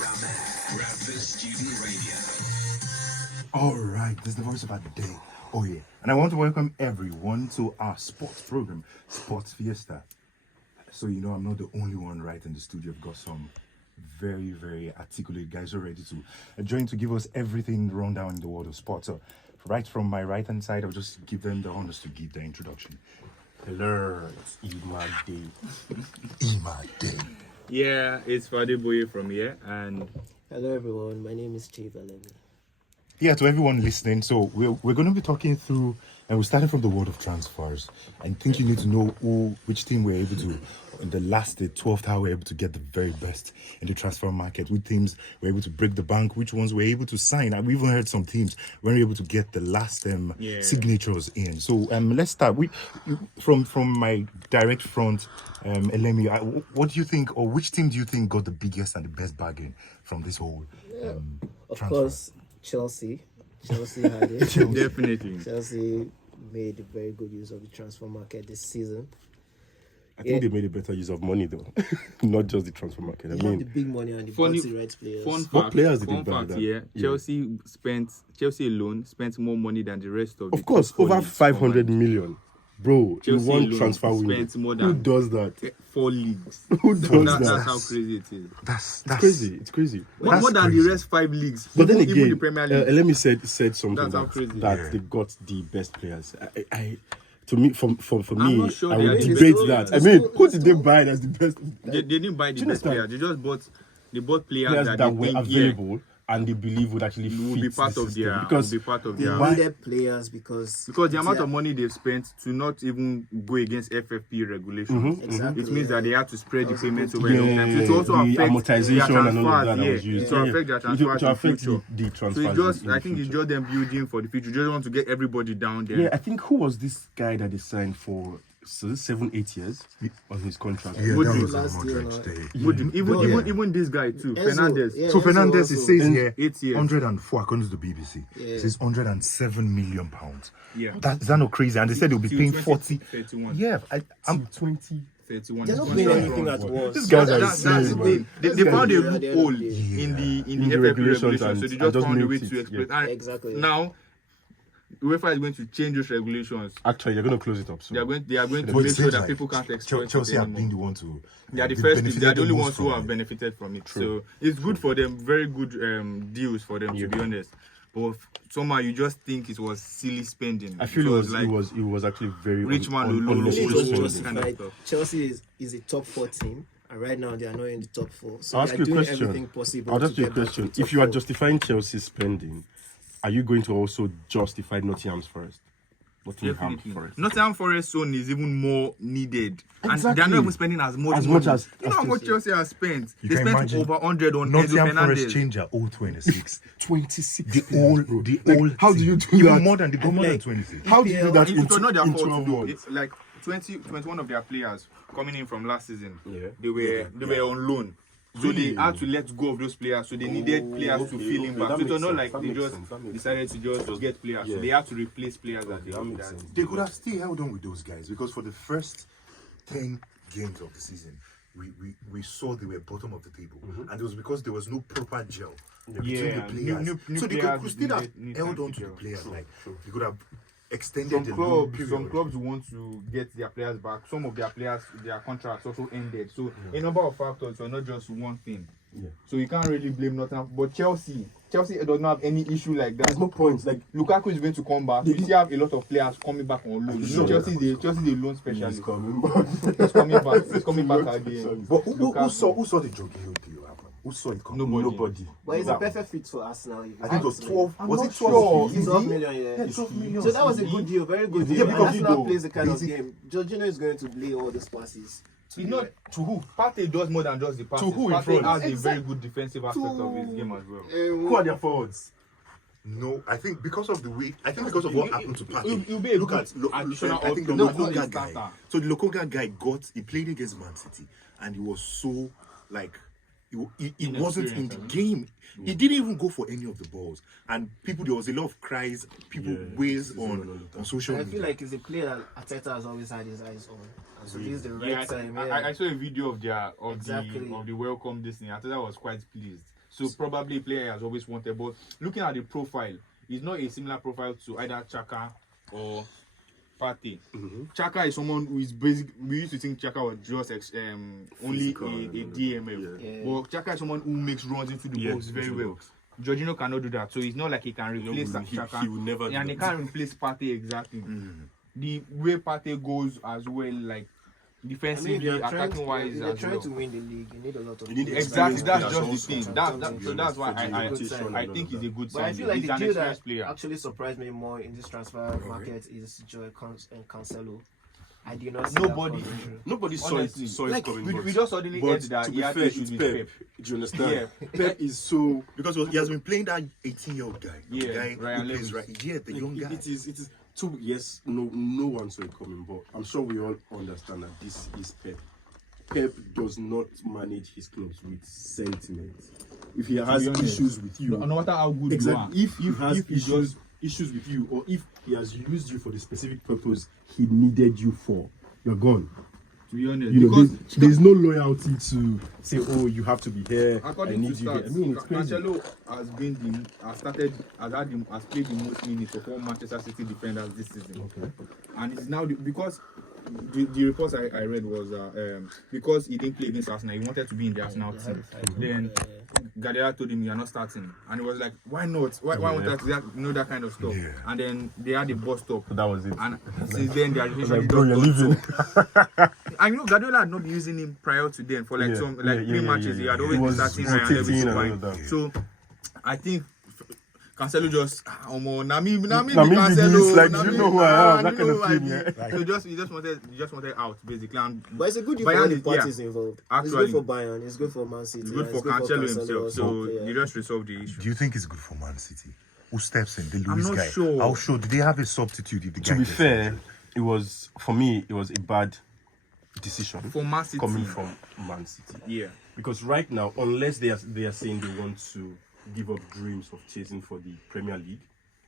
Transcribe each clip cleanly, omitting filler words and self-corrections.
Breakfast Student Radio. All right, this is the voice of Adeoye, and I want to welcome everyone to our sports program, Sports Fiesta. So you know, I'm not the only one right in the studio. I've got some very, very articulate guys who are ready to join to give us everything rundown in the world of sports. So, right from my right hand side, I'll just give them the honors to give their introduction. Hello, it's Imade. Imade. Yeah, it's Fadeboye from here, and Hello everyone, my name is Chief Elemi. Yeah, to everyone listening, so we're going to be talking through, and we're starting from the world of transfers. I think you need to know which team we're able to, in the 12th hour, we're able to get the very best in the transfer market. Which teams were able to break the bank, which ones were able to sign. And we even heard some teams weren't able to get the last signatures in. So let's start. From my direct front, Elemi, what do you think, or which team do you think got the biggest and the best bargain from this whole Of transfer? course, Chelsea had it. definitely. Chelsea made very good use of the transfer market this season. I think they made a better use of money though, not just the transfer market. They have the big money and the fancy red players. What players did they buy fact, that? yeah. Chelsea alone spent more money than the rest of the Of course, top four over leagues 500 combined. million. Bro, in Chelsea one alone transfer window. spent more Who than does that? 4 leagues. Who does that? That's how crazy it is. That's It's crazy. It's crazy. More than crazy. the rest 5 leagues. But then even again, the Premier League. Elemi said something That's how crazy. that they got the best players. To me, for me, not sure I they would are the debate best. that. I mean, who did they buy as the best They didn't buy the best understand? players. They bought players players that that they were think, available and they believe would actually will fit be part the of system? their Because They needed players because the amount of money they've spent to not even go against FFP regulations, Exactly, it means that they have to spread the payments over a yeah, long time. So it also the affects amortization their and all of transfers, that was used. to affect their transfers to in affect future. the transfers. So it just, in I think it's future. just them building for the future. Just want to get everybody down there. Yeah, I think who was this guy that they signed for 7-8 years on his contract? Yeah, Would that you- was a last year, Modric day. Even this guy too, Enzo, Fernandez. yeah. So Enzo Fernandez, it also. says here 8 years. 104 according to the BBC. Yeah. It says 107 million pounds. Yeah. Is that not crazy? And they said they'll be Till paying 40. 31. Yeah, I'm 20. 31. they're not It's paying not anything wrong. at once. These guys are That's insane, the man. thing. They These found guys a are at the end of the loophole day. in the In the FFP regulations regulations, so and they just just found a way milked it, to exploit. yeah. And Exactly. now, UEFA is going to change those regulations. Actually, they're going to close it up soon. They are going to But it make sure seems that like people can't exploit Chelsea it have been anymore. the one to. They are the they first team. They are benefited the only most ones who from have it. benefited from it. True. So it's good for them. Very good deals for them, to be honest. But somehow you just think it was silly spending. I feel Because, it was actually very Rich man, Really, it was unnecessary. kind of justified. stuff. Chelsea is a top 4 team, and right now they are not in the top 4. So I'll they ask are you a doing question. everything possible. I'll to ask you a get back to question. the top If you are 4. justifying Chelsea's spending, are you going to also justify Nottingham's first? Nottingham Definitely. Forest. Nottingham Forest zone is even more needed. And Exactly. they're not even spending as much As money. much as- you know how as much Chelsea. Chelsea has spent? You They can spent imagine over 100 on Enzo Nottingham Forest Fernandez. change their old 26. 26. The old. How do you do Even that? more than the more than like- 26. How do you do that It was not their in fault 12 to do. months? It's like 21 of their players coming in from last season. Yeah. They were on loan. So they had to let go of those players. So they needed players to fill in back. So it was not like they just decided to just get players. So they had to replace players that they makes sense. They could have still held on with those guys because for the first 10 games of the season, we saw they were bottom of the table, and it was because there was no proper gel between Yeah, the players. new So they players could still have need held time on to to the gel. players. True, Like true. they could have extended Some the loan period. clubs want to get their players back. Some of their players, their contracts also ended. So a number of factors, so not just one thing. Yeah. So you can't really blame Nottingham. But Chelsea does not have any issue like that. There's no point. Like, Lukaku is going to come back. You still have a lot of players coming back on loan. Sure. Chelsea is a loan specialist. he's coming back. He's coming back. He's coming back again. But who Lukaku. saw the Jorginho deal happen? Who saw it come? Nobody. But it's a perfect fit for Arsenal. if you I think it was ask me. 12. I'm Was not it 12? sure. Easy? 12 million, yeah. Yeah, 12 million. So that was a good deal, very good deal. Yeah, And because Arsenal you plays the kind of basic- game. Jorginho is going to play all these passes. You know, To who? Partey does more than just the passes. who in Partey front? has a very Exactly. good defensive aspect of his game as well. Who are their forwards? No, I think because of the way. I think because of what happened to Partey. It'll be a Look good at look, additional I think the option. Lokonga No, guy. starter. So the Lokonga guy he played against Man City, and he was so like he wasn't in the game. He didn't even go for any of the balls, and there was a lot of cries. People ways on social And I media. feel like it's a player that Arteta has always had his eyes on. And so this is the right Yeah, time. I saw a video of Exactly. the welcome this thing. I thought I was quite pleased. So probably a player has always wanted. But looking at the profile, it's not a similar profile to either Chaka or Partey. Chaka is someone who is basic. We used to think Chaka was just only a DMF. But Chaka is someone who makes runs into the box very well. Jorginho cannot do that, so it's not like he can replace Chaka. He will never and he can't replace Partey exactly. The way Partey goes as well, like defensively, attacking wise You're as trying well. to win the league. You need a lot of Exactly, that's just the also. thing. So that's why I think he's a good But I signing. feel like He's the an deal that experienced player. actually surprised me more in this transfer market is Joy Cancelo. I did not see Nobody- that coming through. Nobody Honestly, saw it like, coming. we just suddenly heard that to he be had fair, issues it's with Pep. Pep. Do you understand? Yeah. Pep is so. Because he has been playing that 18-year-old guy. Yeah, the guy Ryan who plays Lewis. right. Yeah, the young guy. It is too. Yes, no one saw it coming, but I'm sure we all understand that this is Pep. Pep does not manage his clubs with sentiment. If he has be honest, issues with you, No matter how good exactly. you If he has if he just issues with you, or if he has used you for the specific purpose he needed you for, you're gone. to be honest, You know, because there's no loyalty to say, oh, you have to be here. I according to need you here. stats, I mean, it's crazy. Cancelo has played the most minutes of all Manchester City defenders this season. Okay. And it's now because the reports I read was because he didn't play against Arsenal, he wanted to be in the Arsenal team. Then Guardiola told him, "You are not starting," and he was like, "Why not? Why want us to know that kind of stuff?" Yeah. And then they had a bust up. That was it. And since then, their relationship Like, bro, you're just leaving. got so. And you know, Guardiola had not been using him prior to then for like three matches. He had always been starting Ryan Lewis rotating and fine. all of that. So I think Cancelo just Nami be Cancelo. this, like, you know who I am, that kind of thing, yeah. So he just wanted out basically. And But it's a good deal Bayern for all the is- parties involved. It's Actually. good for Bayern. It's good for Man City. it's good and for Cancelo himself. So yeah. you just resolve the issue. Do you think it's good for Man City? Who steps in? The I'm Luis not guy. sure. How sure? Do they have a substitute if the guy To be gets fair, injured? it was for me. It was a bad decision For Man City, coming from Man City. yeah. Because right now, unless they are saying they want to give up dreams of chasing for the Premier League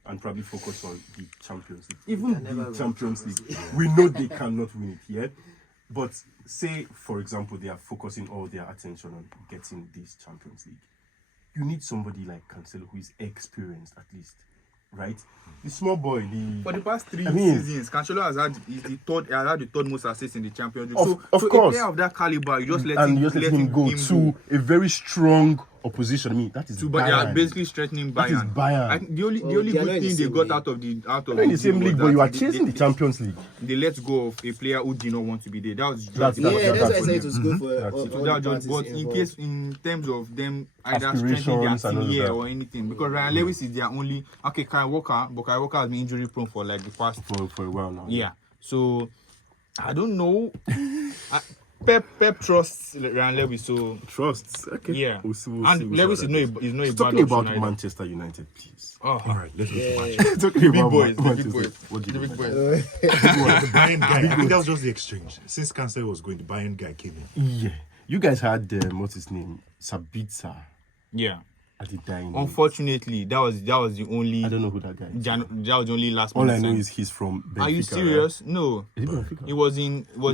and probably focus on the Champions League, even Can never the win Champions League, we know they cannot win it yet. But say, for example, they are focusing all their attention on getting this Champions League. You need somebody like Cancelo who is experienced at least, right? The small boy, For the past three I mean- seasons, Cancelo has had the third most assists in the Champions League. Of so course. a player of that caliber, you just let and him, you just let him go to a very strong opposition. I mean, that is to but they are Bayern. basically strengthening That is Bayern. Bayern. I think the only they are good not in the thing they same got league. out of They're in the same deal league, was but you that are chasing the Champions League. They let go of a player who did not want to be there. That was That's- Yeah, that's that's why I for said it them. was good for That's all, it. all that the just, parties but in involved. case, in terms of them either Aspirations strengthening their and all team of here that. or anything, because Ryan Lewis is their only Kai Walker, but Kai Walker has been injury prone for like the past For a while now. yeah. So I don't know. Pep trusts Ryan Lewis, so Trust. Okay. yeah. We'll see, And Lewis is not a bad Talking about option either. Manchester United, please. Oh, All right, let's go to Yeah. Manchester. Talking the big about boys, the big Manchester. boys, What do the you big think? boys. The Bayern guy. I think that was just the exchange. Since Cancelo was going, the Bayern guy came in. Yeah. You guys had, what's his name? Sabitzer Yeah. at the dying. Unfortunately, that was the only. I don't know who that guy is. That was the only last. All I minute know sign. is he's from Benfica. Are you serious? No. Right? Is it Benfica? It was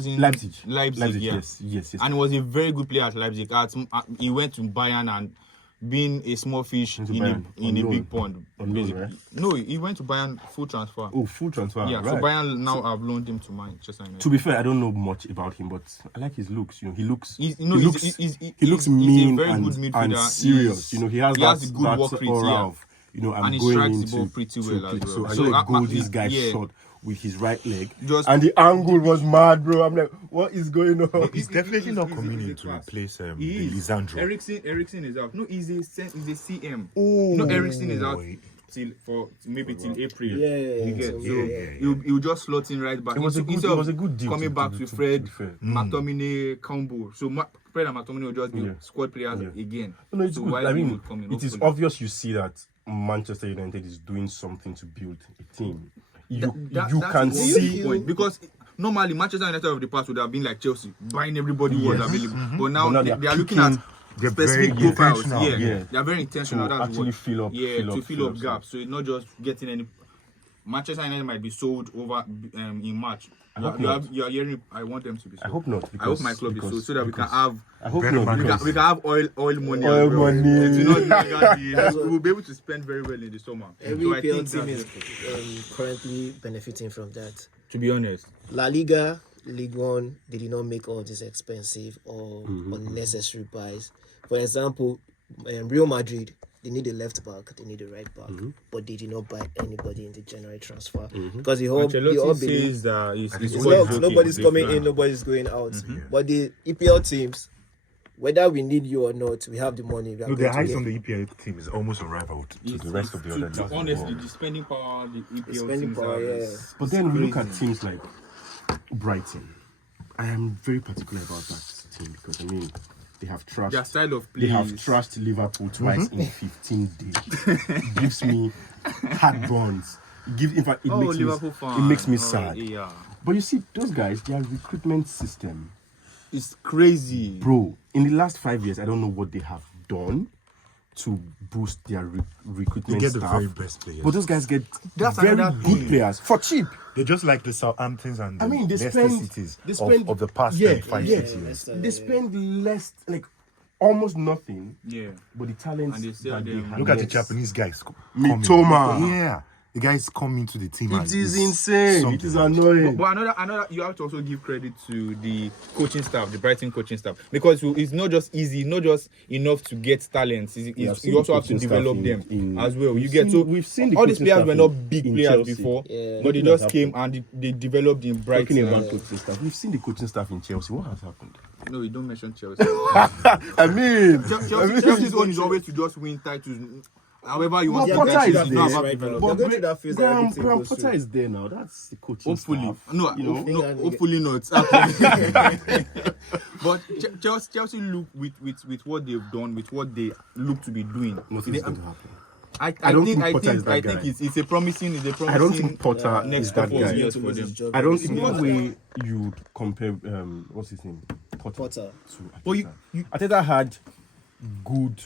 in Leipzig. Leipzig, yeah. Yes. And he was a very good player at Leipzig. He went to Bayern and being a small fish Went to in Bayern. a On loan. big pond. On loan, Basically. right? No, he went to Bayern full transfer. Oh, full transfer. yeah, right. so Bayern now have loaned him to Manchester United. To be fair, I don't know much about him, but I like his looks. You know, he looks. He he looks he's mean a very and, good midfielder. and serious. You know, he has a good that work rate, aura yeah. of, you know, I'm And he going strikes the into ball pretty to well as play. well. So I So, saw a goal this he- guy yeah. shot with his right leg, Just- and the angle was mad, bro. I'm like, what is going on? He's definitely not he's- coming he's in to fast. replace He is. Lisandro. Ericsson is out. No, he's a CM. Oh, No, Ericsson is out wait. till April. Yeah, You get, so so yeah. he'll just slot in right back. It was a Instead of good deal. coming back to Fred, be fair. McTominay combo. So Fred and McTominay will just be Yeah. squad players Yeah. again. No, it's so good. while I he mean, would come in, it is hopefully. obvious you see that Manchester United is doing something to build a team. You That- you that's can one see. point, because normally Manchester United of the past would have been like Chelsea, buying everybody who was available. But now, But now they they're are looking at picking- they're specific very profiles. intentional. Yeah. Yeah. They are very intentional. To That's actually what, fill up fill up slots. gaps. So it's not just getting any. Manchester United might be sold over in March. hope not. You are hearing. I want them to be sold. I hope not. I hope my club is sold so that we can have. I hope Very not. much. Because We can have oil money. Oil as well. money. It will not drag us in. We'll be able to spend very well in the summer. Every So I EPL think team that's- is currently benefiting from that. to be honest. La Liga, League One, they did not make all these expensive or unnecessary buys. For example, Real Madrid, they need a left back, they need a right back, but they did not buy anybody in the January transfer because the whole Ancelotti believe says that it's it's always okay. okay. nobody's They coming plan. in, nobody's going out. But the EPL teams, whether we need you or not, we have the money. We are No, the going to height get on the EPL team is almost unrivaled to the rest of the other leagues. in the Honestly, world. the spending power, the EPL spending teams power, have yeah. is- But then we look at teams like Brighton. I am very particular about that team because I mean they have trashed. their style of play. They have is- trashed Liverpool twice in 15 days. Gives me heartburns. In fact, Oh, Liverpool fan. it makes me Oh, sad. Yeah, But you see, those guys, their recruitment system, it's crazy. bro. In the last 5 years, I don't know what they have done to boost their They recruitment get the staff. very best players. But those guys get That's very another good thing. players for cheap. They're just like the Southamptons and the I mean, they Leicester spend- Cities they spend- of the past yeah, 35 yeah. years. They spend less, like almost nothing, Yeah. but the talents And they sell that they them. have. Look at the Yes. Japanese guys. Mitoma. Yeah. The guys come into the team. It and is it's insane. It something is else. annoying. But another, you have to also give credit to the coaching staff, the Brighton coaching staff, because it's not just easy, not just enough to get talents. You also have to develop them as well. You get we've seen the all these coaching players staff were not big in players Chelsea. before, Yeah. but they Nothing has just came happened. and they developed in Brighton. Talking about coaching staff, we've seen the coaching staff in Chelsea. What has happened? No, you don't mention Chelsea. I mean, Chelsea's one is always to just win titles. However, you want But to Potter get is it, not there. about Right now. development. They're going through that phase that everything Graham goes Potter through. is there now. That's the coaching Hopefully, staff. no, you know. no, hopefully not. Actually. But Chelsea look with what they've done, with what they look to be doing. Nothing's going to happen. I don't think think Potter is that I guy. think it's a promising. I don't think Potter next is that couple of guy. years To for lose them. his job. I don't think Because the way you compare what's his name, Potter. to But Arteta. you Arteta had good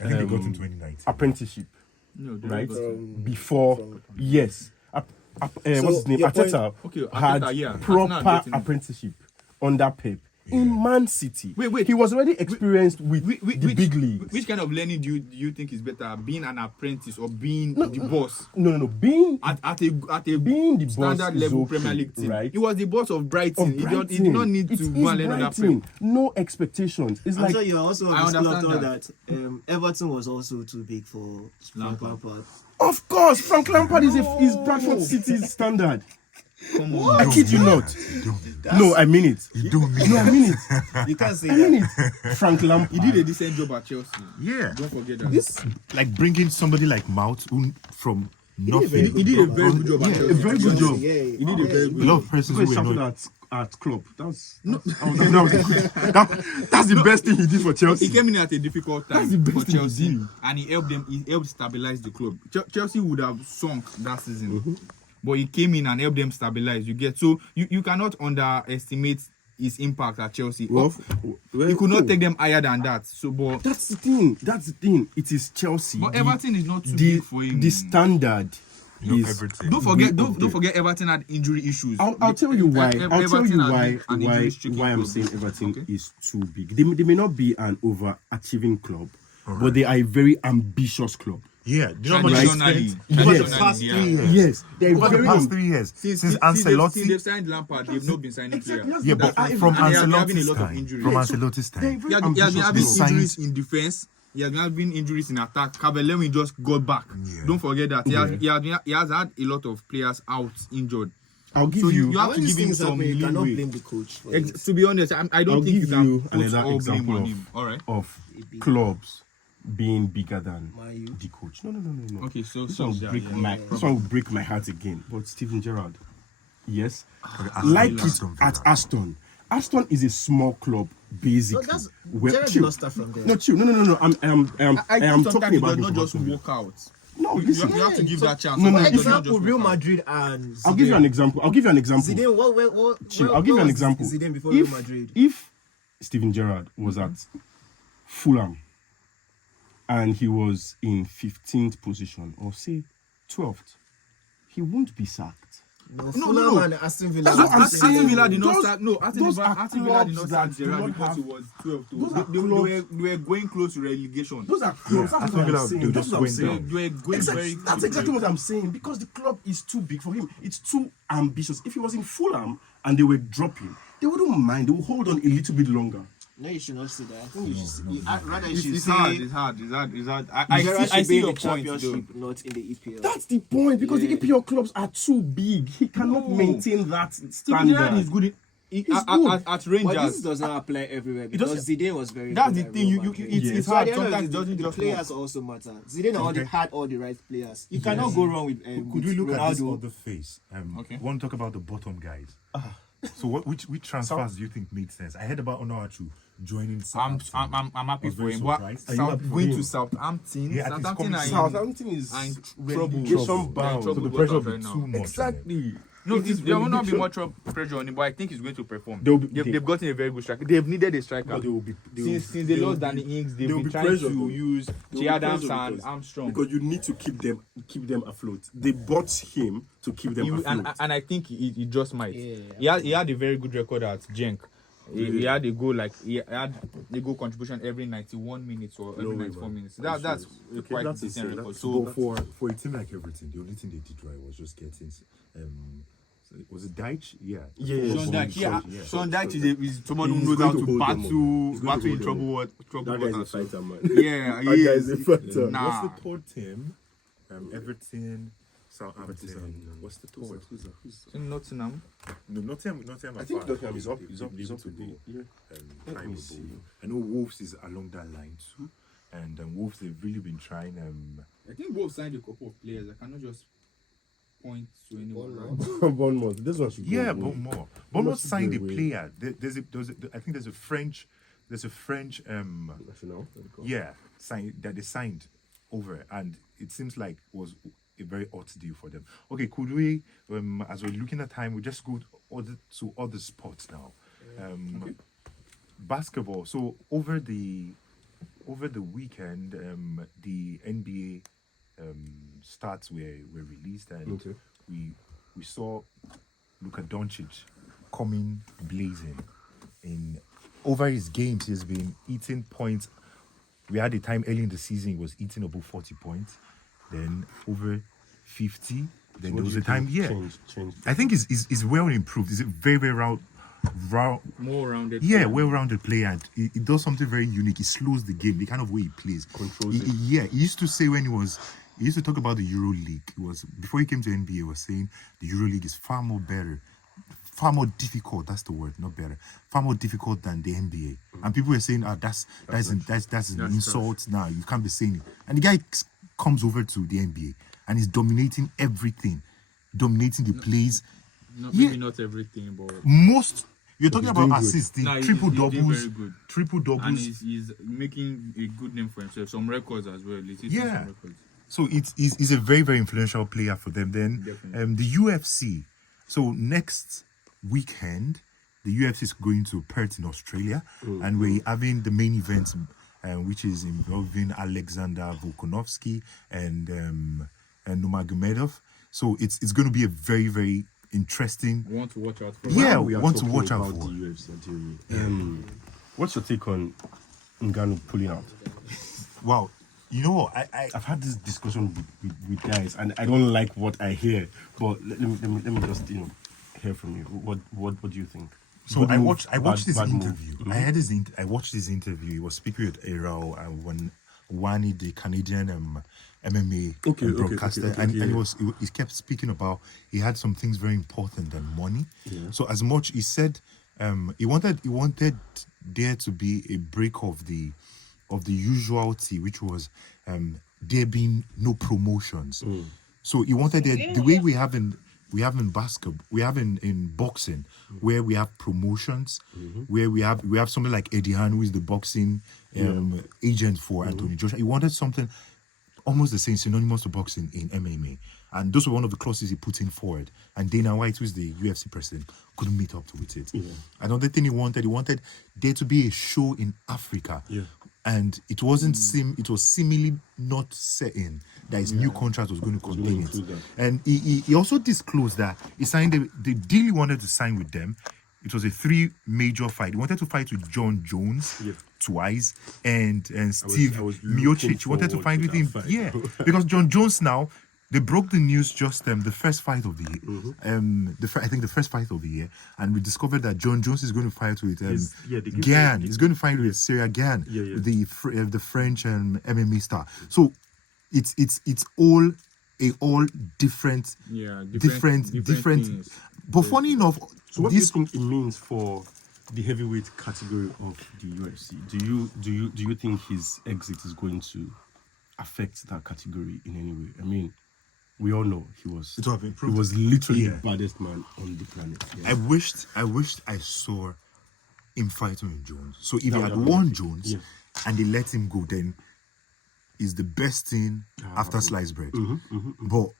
I think they got in 2019. apprenticeship, no, they right? don't Before, yes. What's his name? your Arteta Okay, Arteta, had yeah. Arsenal proper getting- apprenticeship under Pep. In Man City, Wait. he was already experienced with the which, big leagues. Which kind of learning do you think is better, being an apprentice or being the boss No. Being at a being the boss standard is level okay, Premier League team? right? He was the boss of Brighton. Of He Brighton. did not need It to is go and learn under Brighton. Pep. No expectations. It's I'm like sure you're also I of the school of understand thought that Everton was also too big for Lampard. of course, Frank Lampard is Bradford City's standard. Come on. I kid you not. No, I mean it. You don't mean No, I that. mean it. You can't say I mean that. it. Frank Lampard. He did a decent job at Chelsea. Yeah. Don't forget that. Like bringing somebody like Mount from nothing. He did a very good job at Yeah, Chelsea. a very good job. Yeah, He did a very A good lot job. of persons Because who he were started not. at club. That's the best thing he did for Chelsea. He came in at a difficult time That's the best for thing he Chelsea, did. and he helped them. He helped stabilize the club. Chelsea would have sunk that season, but he came in and helped them stabilize. You get so you cannot underestimate his impact at Chelsea. He could not take them higher than that. So, but That's the thing. That's the thing. It is Chelsea. Everton is not too the, big for him. the standard No, is. everything. Don't forget Everton had injury issues. I'll tell you why. I'll tell you Everton why. had an injury-stricken Why I'm club. saying Everton Okay. is too big. They may not be an overachieving club, but they are a very ambitious club. Yeah. Do you know how much they Traditionally, spent over the Yes. past 3 years? Yes, they're Over the very. past 3 years. Since Since Ancelotti. they've signed Lampard, they've not been signing Exactly, players. Yeah, That's but why- from and they have been having a Ancelotti's lot of time. injuries. From Yeah, so Ancelotti's they're time. very He has been ambitious having club. signed- injuries in defense. He has been having injuries in attack. Elemi just got back. Yeah. Don't forget that. He has had a lot of players out injured. I'll give So you. you have When to these give him things some happen, you cannot leeway. blame the coach. For it. To be honest, I don't I'll think you give can you put another all blame example on of- him. All right. of clubs being bigger than Man U. the coach. No. Okay, so This one will break my. yeah. This one will break my heart again. But Steven Gerrard, yes, Aston like Villa. it at Aston. Aston is a small club, basically. No, that's Well, Gerrard did chill. not start from there. No, chill. No. I am think talking sometimes about it does not just Wolverhampton. work out. No, You listen. have to give so- that chance. No, no, Sometimes it does not Example: just Real work out. Madrid and I'll give you an example. Zidane. What? Chill. I'll give you an example. Zidane before Real If Madrid. Steven Gerrard was at Fulham and he was in 15th position or say 12th, he won't be sacked. Fulham and Aston Villa. That's what I'm saying. Aston Villa did not Those- sack. No, Aston those Villa are Aston Villa did not clubs sack that do Gerrard not because have- it was 12 to. Those are They were going close to relegation. Those are clubs. That's Aston what Villa, I'm saying. they That's just what I'm went saying. down. They were going very. That's exactly what I'm saying, because the club is too big for him. It's too ambitious. If he was in Fulham and they were dropping, they wouldn't mind. They would hold on a little bit longer. No, you should not say that. I think you should say, rather you It's, should it's say hard. It's hard. I Gerrard see should be in your the point, though. championship, not in the EPL. That's the point, because the EPL clubs are too big. He cannot No. maintain that Steven Gerrard is standard. good. He's At good. But Rangers. this does not apply everywhere because Zidane was very That's good the at thing. Real You Madrid. it's So at hard. the end of Sometimes it the doesn't day, the just players work. also matter. Zidane had all the right players. You cannot go wrong with Could we look at this Ronaldo. other face? Okay. Want to talk about the bottom guys? So which transfers do you think made sense? I heard about Onachu joining I'm Southampton. happy I was for very him. But surprised. Are you South, happy for going him? to Southampton. Yeah, I think it's Southampton coming are in- Southampton is are in relegation trouble. bound. So the Trouble pressure will right be now. too much. on them. Exactly. No, It is there will not be relegation. much pressure on him, but I think he's going to perform. They've They've gotten a very good striker. They've needed a striker. No, they will be. Since they lost Danny Ings, they've there will been be trying pressure, to though. use There will Che be Adams pressure and because- Armstrong. Because you need to keep them afloat. They bought him to keep them afloat. And I think he just might. Yeah. He had a very good record at Genk. He had a goal contribution every 91 minutes or every No way, 94 man. minutes. That's That's serious. quite That's decent insane. record. That's- So But for a team like Everton, the only thing they did right was just getting. Was it Deitch? Yeah. Yeah, Sean Dyche, Sean Dyche is someone who He's knows going how to to hold them battle up. He's going to in hold trouble That guy is a waters. fighter, man. Yeah, That guy is a fighter. Nah. What's the third team? Everton, Southampton. What's the third? In Nottingham. No, Nottingham. I think Nottingham is up. They've Is up. been Is able up to to go. go. Yeah. Let me Climb see. above. I know Wolves is along that line too, and Wolves they've really been trying. I think Wolves signed a couple of players. I cannot just point to anyone. Bournemouth. This one should go. Yeah, away. Bournemouth. Bournemouth Bournemouth should signed go a away. player. I think there's a French. National. Yeah, that they signed over, and it seems like was a very odd deal for them. Okay, could we, as we're looking at time, we just go to other sports now. Basketball. So over the weekend, the NBA stats were released, and Okay. we saw Luka Doncic coming blazing. In over his games, he's been eating points. We had a time early in the season he was eating above 40 points, then over 50. Then there was a time, Change. I think he's well improved. He's a very, very More rounded. well-rounded player. And he does something very unique. He slows the game, the kind of way he plays. Controls it. He used to say he used to talk about the Euro League. It was before he came to NBA. He was saying the Euro League is far more difficult. That's the word, not better. Far more difficult than the NBA. And people were saying, that's an insult. Now you can't be saying it. And the guy comes over to the NBA and he's dominating everything, dominating the plays. Maybe not everything, but You're talking he's about doing good. assists, Nah, he's triple doing doubles, very good. triple and doubles. he's making a good name for himself. Some records as well. He's hitting Yeah. some records. So he's a very, very influential player for them. Then Definitely. the UFC. So next weekend, the UFC is going to Perth in Australia, and we're having the main event, which is involving Alexander Volkanovski and Nurmagomedov. So it's going to be a very, very interesting. I want to watch out for. Yeah, We are want to talking watch out about for. the UFC, Adeoye. What's your take on Ngannou pulling out? Wow, you know what? I've had this discussion with guys, and I don't like what I hear. But let me just hear from you. What do you think? So Good I move, watched this bad move? interview. I watched this interview. He was speaking with Errol Wani, the Canadian MMA broadcaster, and he kept speaking about he had some things very important than money. Yeah. So as much he said, he wanted there to be a break of the usuality, which was there being no promotions. So he wanted the way we have in basketball, we have in boxing, where we have promotions, where we have something like Eddie Han, who is the boxing agent for Anthony Joshua. He wanted something almost the same, synonymous to boxing in MMA. And those were one of the clauses he put in forward. And Dana White, who is the UFC president, couldn't meet up with it. Another thing he wanted there to be a show in Africa and it wasn't it was seemingly not certain that his new contract was going to contain it. And he also disclosed that he signed the deal he wanted to sign with them. It was a 3 major fight. He wanted to fight with John Jones twice and Steve Miocic. He wanted to fight with him. Yeah, because John Jones now, they broke the news just the first fight of the year. I think the first fight of the year, and we discovered that John Jones is going to fight with Gan. He's going to fight with Syria Gan, the French MMA star. So it's all different, different. But funny enough, so what do you think it means for the heavyweight category of the UFC? Do you think his exit is going to affect that category in any way? I mean, we all know he was literally the baddest man on the planet. Yeah. I wished I saw him fighting with Jones. So if he had won Jones and they let him go, then is the best thing after sliced bread. But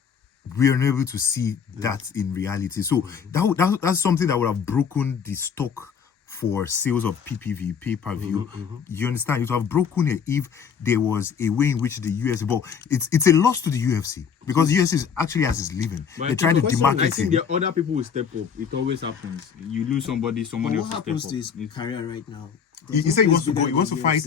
we are unable to see that in reality. So that's something that would have broken the stock for sales of PPV, pay-per-view. You understand? It would have broken it if there was a way in which the UFC, but it's a loss to the UFC because the UFC actually has his living. But they're trying to demarcate him. I think the other people will step up. It always happens. You lose somebody, someone else will step up. What happens to his career right now? He said he wants to go. He wants to fight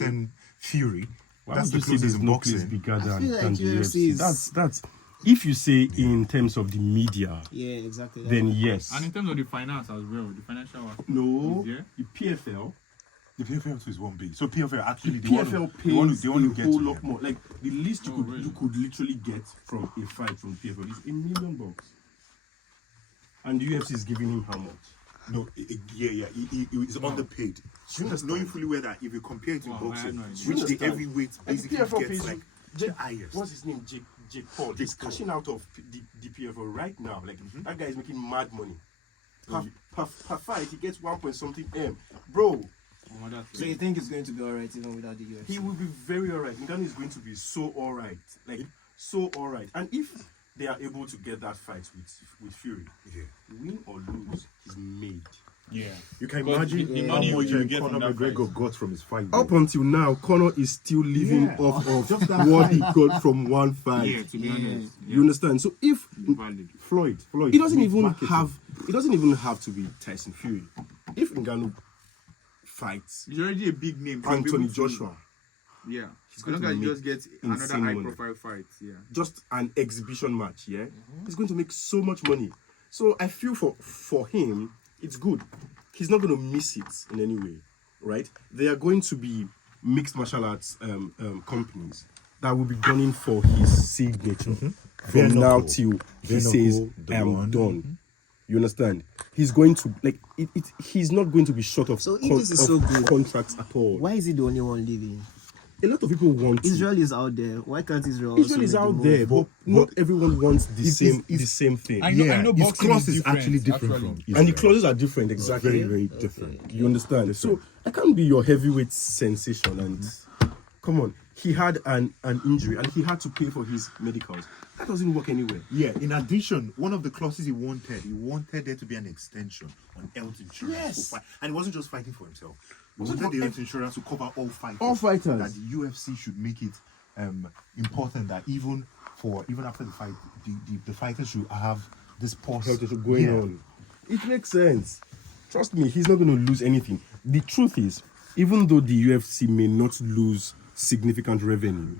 Fury. That's the closest in boxing. Bigger than the UFC. That's if you say in terms of the media, exactly. Then yes. And in terms of the finance as well, the financial. No, the PFL. The PFL too is one big. So PFL actually PFL pays they want to a whole lot more. Like the least you could literally get from a fight from PFL is $1 million. And the UFC is giving him how much? No, he's underpaid. Knowing fully well that if you compare it to boxing, which the heavyweight basically gets like the highest. What's his name? Jake Paul. He's cashing out of the PFL right now. Like that guy is making mad money. Per fight, he gets 1 point something M, bro. So you think it's going to be alright even without the UFC? He will be very alright. Ngannou is going to be so alright, like so alright. And if they are able to get that fight with Fury, win or lose, he's made. Yeah, you can imagine how much Conor McGregor got from his fight. Up until now, Conor is still living off of what he got from one fight. Yeah, to be honest. You understand? So if Floyd, it doesn't even have to be Tyson Fury. If Ngannou fights, he's already a big name. Anthony Joshua. Yeah, he's going to just get another high-profile fight. Yeah, just an exhibition match. Yeah, he's going to make so much money. So I feel for him, it's good. He's not going to miss it in any way, right? There are going to be mixed martial arts companies that will be gunning for his signature from now till he says, "I am done." You understand? He's going to he's not going to be short of, so if this is so good, contracts at all. Why is he the only one leaving? A lot of people want Israel is out there. Why can't Israel? Israel is out there, but not everyone wants the same thing. I know his clause is actually different from Israel. And the clauses are different, exactly. Very, very different. You understand? So I can't be your heavyweight sensation. And come on, he had an injury and he had to pay for his medicals. That doesn't work anywhere. Yeah. In addition, one of the clauses he wanted there to be an extension on health insurance. Yes. And he wasn't just fighting for himself. He wanted the health insurance to cover all fighters. All fighters. That the UFC should make it important that even after the fight, the fighters should have this pause going on. It makes sense. Trust me, he's not going to lose anything. The truth is, even though the UFC may not lose significant revenue,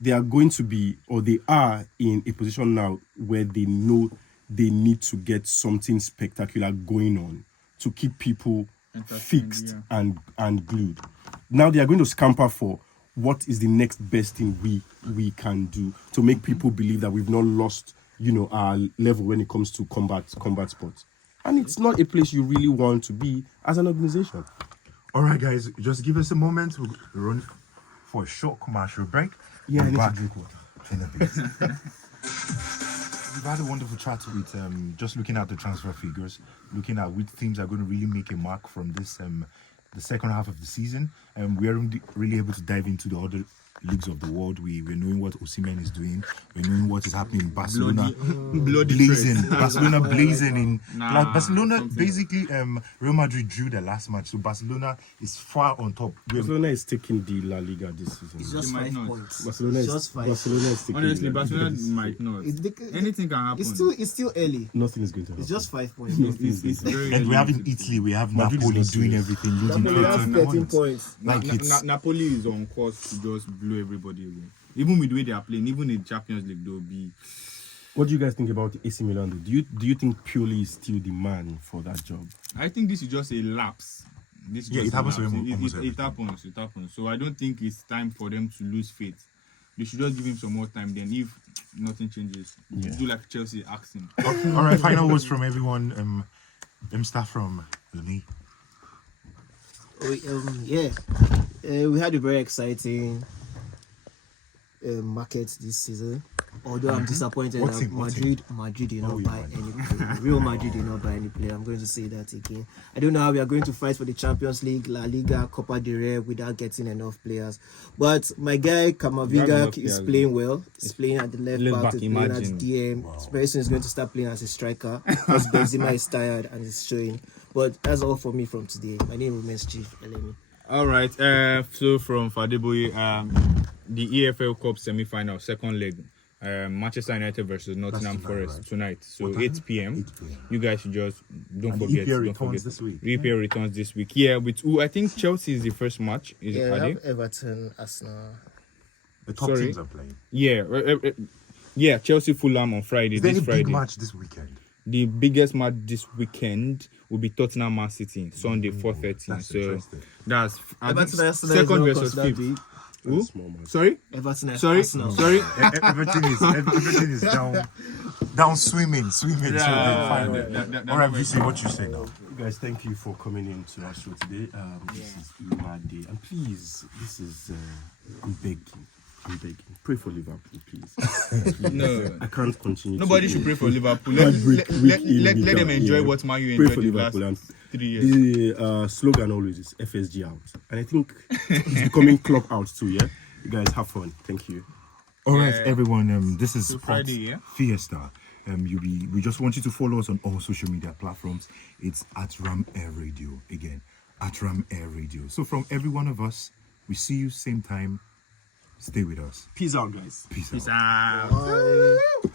they are going to be, or they are in a position now where they know they need to get something spectacular going on to keep people fixed and glued. Now they are going to scamper for what is the next best thing we can do to make people believe that we've not lost, our level when it comes to combat sports. And it's not a place you really want to be as an organization. All right, guys, just give us a moment. We'll run for a short commercial break. Yeah, I need to drink water. We've had a wonderful chat with just looking at the transfer figures, looking at which teams are going to really make a mark from this the second half of the season. We aren't really able to dive into the other leagues of the world. We're knowing what Osimhen is doing. We're knowing what is happening in Barcelona. Bloody Blazing. threats. Barcelona blazing in. Nah, Like Barcelona, something basically, Real Madrid drew the last match. So Barcelona is far on top. Barcelona is taking the La Liga this season. It's just They might 5 not. points. Barcelona It's is just 5. Barcelona is taking Honestly, the La Liga Barcelona this season. might not. It's because- Anything can happen. It's still early. Nothing is going to happen. It's just 5 points. It's very And we have in early. Italy, we have Madrid is Napoli not doing serious. everything, losing Napoli has 13 13 points. points. Like it's Napoli is on course to just blow everybody away. Even with the way they are playing, even in Champions League, they'll be. What do you guys think about AC Milan? Though? Do you think Pioli is still the man for that job? I think this is just a lapse. This is Yeah, just it a happens to lapse. him almost It every happens. It happens. So I don't think it's time for them to lose faith. They should just give him some more time. Then, if nothing changes, do like Chelsea asking. all right. Final words from everyone. Let me start from Elemi. We had a very exciting market this season. Although I'm disappointed What that team? What Madrid did not you buy buying? any player. Real Madrid did not buy any player. I'm going to say that again. I don't know how we are going to fight for the Champions League, La Liga, Copa del Rey without getting enough players. But my guy We have Kamavinga enough is players, playing well. He's playing at the left back, he's playing at imagine. DM. Very soon he's going to start playing as a striker because Benzema is tired and is showing. But that's all for me from today. My name is Women's Chief Elemi. All right. So from Fadeboye, the EFL Cup semi-final, second leg, Manchester United versus Nottingham tonight, Forest right? tonight. So What time? 8 p.m. 8 p.m. You guys should just don't And forget. EPL Don't returns forget. this week. EPL returns this week. Yeah, with who? I think Chelsea is the first match. Is Yeah, it? we Are they? have Everton, Arsenal. The top Sorry. teams are playing. Yeah. Chelsea Fulham on Friday. Is there This any Friday. big match this weekend? The biggest match this weekend will be Tottenham Man City Sunday 4:30. That's So interesting. that's I think Everton, Arsenal is second not versus considered fifth. big. Who? Small man. Sorry. Everton, Sorry. Arsenal. Sorry. Everything is down swimming. So then fine. All right, you say what you say now. Guys, thank you for coming in to our show today. This is Imade, and please, this is I'm begging. Pray for Liverpool, please. No. I can't continue. Nobody to should pray for Liverpool. Heartbreak week in, Let week them out. enjoy Yeah. what Man U Pray enjoyed for the last Liverpool. And 3 years. the slogan always is FSG out, and I think it's becoming club out too. Yeah, you guys have fun. Thank you. All right, Yeah. everyone. This is So Sports Friday, yeah? Fiesta. We just want you to follow us on all social media platforms. It's at Ram Air Radio again. At Ram Air Radio. So from every one of us, we see you same time. Stay with us. Peace out, guys. Peace out. Peace out. Bye.